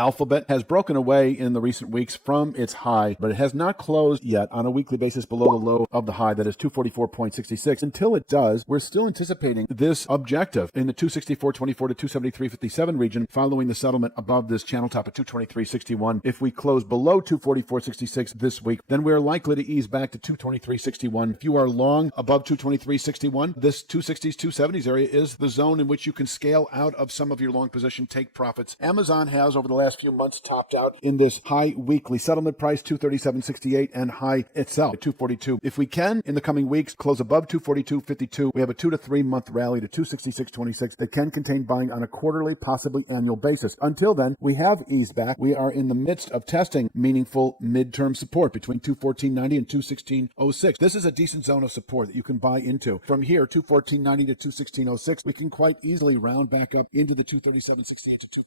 Alphabet has broken away in the recent weeks from its high, but it has not closed yet on a weekly basis below the low of the high, that is 244.66. Until it does, we're still anticipating this objective in the 264.24 to 273.57 region following the settlement above this channel top at 223.61. If we close below 244.66 this week, then we're likely to ease back to 223.61. If you are long above 223.61, this 260s, 270s area is the zone in which you can scale out of some of your long position, take profits. Amazon has over the last few months topped out in this high weekly settlement price 237.68 and high itself at 242. If we can in the coming weeks close above 242.52, we have a 2 to 3 month rally to 266.26 that can contain buying on a quarterly, possibly annual basis. Until then, we have eased back. We are in the midst of testing meaningful midterm support between 214.90 and 216.06. This is a decent zone of support that you can buy into. From here, 214.90 to 216.06, we can quite easily round back up into the 237.68 to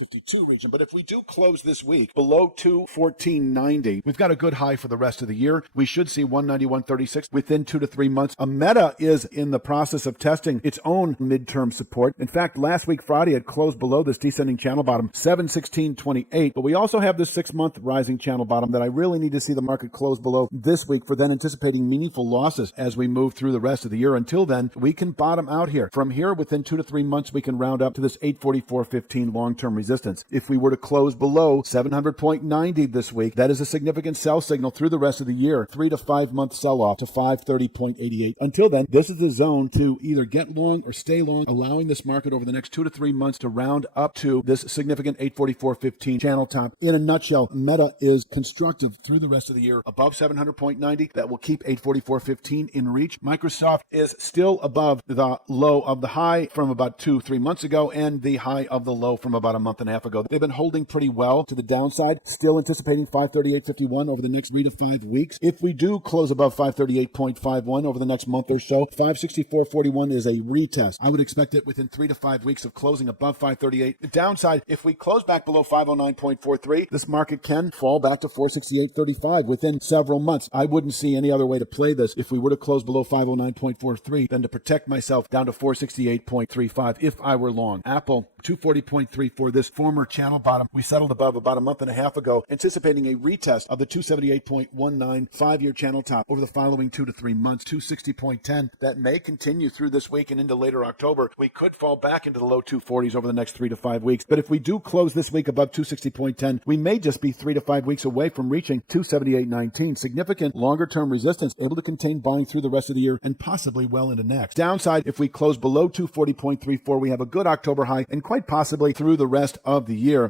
242.52 region. But if we do close this week below 214.90, we've got a good high for the rest of the year. We should see 191.36 within 2 to 3 months. A Meta is in the process of testing its own midterm support. In fact, last week Friday it closed below this descending channel bottom 716.28, but we also have this 6-month rising channel bottom that I really need to see the market close below this week for then anticipating meaningful losses as we move through the rest of the year. Until then, we can bottom out here. From here, within 2 to 3 months, we can round up to this 844.15 long-term resistance. If we were to close below 700.90 this week, that is a significant sell signal through the rest of the year. 3 to 5 month sell-off to 530.88. Until then, this is the zone to either get long or stay long, allowing this market over the next 2 to 3 months to round up to this significant 844.15 channel top. In a nutshell, Meta is constructive through the rest of the year above 700.90. That will keep 844.15 in reach. Microsoft is still above the low of the high from about 2-3 months ago and the high of the low from about a month and a half ago. They've been holding pretty well to the downside, still anticipating 538.51 over the next 3 to 5 weeks. If we do close above 538.51 over the next month or so, 564.41 is a retest. I would expect it within 3 to 5 weeks of closing above 538. The downside, if we close back below 509.43, this market can fall back to 468.35 within several months. I wouldn't see any other way to play this if we were to close below 509.43 than to protect myself down to 468.35 if I were long. Apple, 240.34, this former channel bottom we settled above about a month and a half ago, anticipating a retest of the 278.19 5-year channel top over the following 2 to 3 months, 260.10. That may continue through this week and into later October. We could fall back into the low 240s over the next 3 to 5 weeks. But if we do close this week above 260.10, we may just be 3 to 5 weeks away from reaching 278.19. Significant longer-term resistance, able to contain buying through the rest of the year and possibly well into next. Downside, if we close below 240.34, we have a good October high and quite possibly through the rest of the year.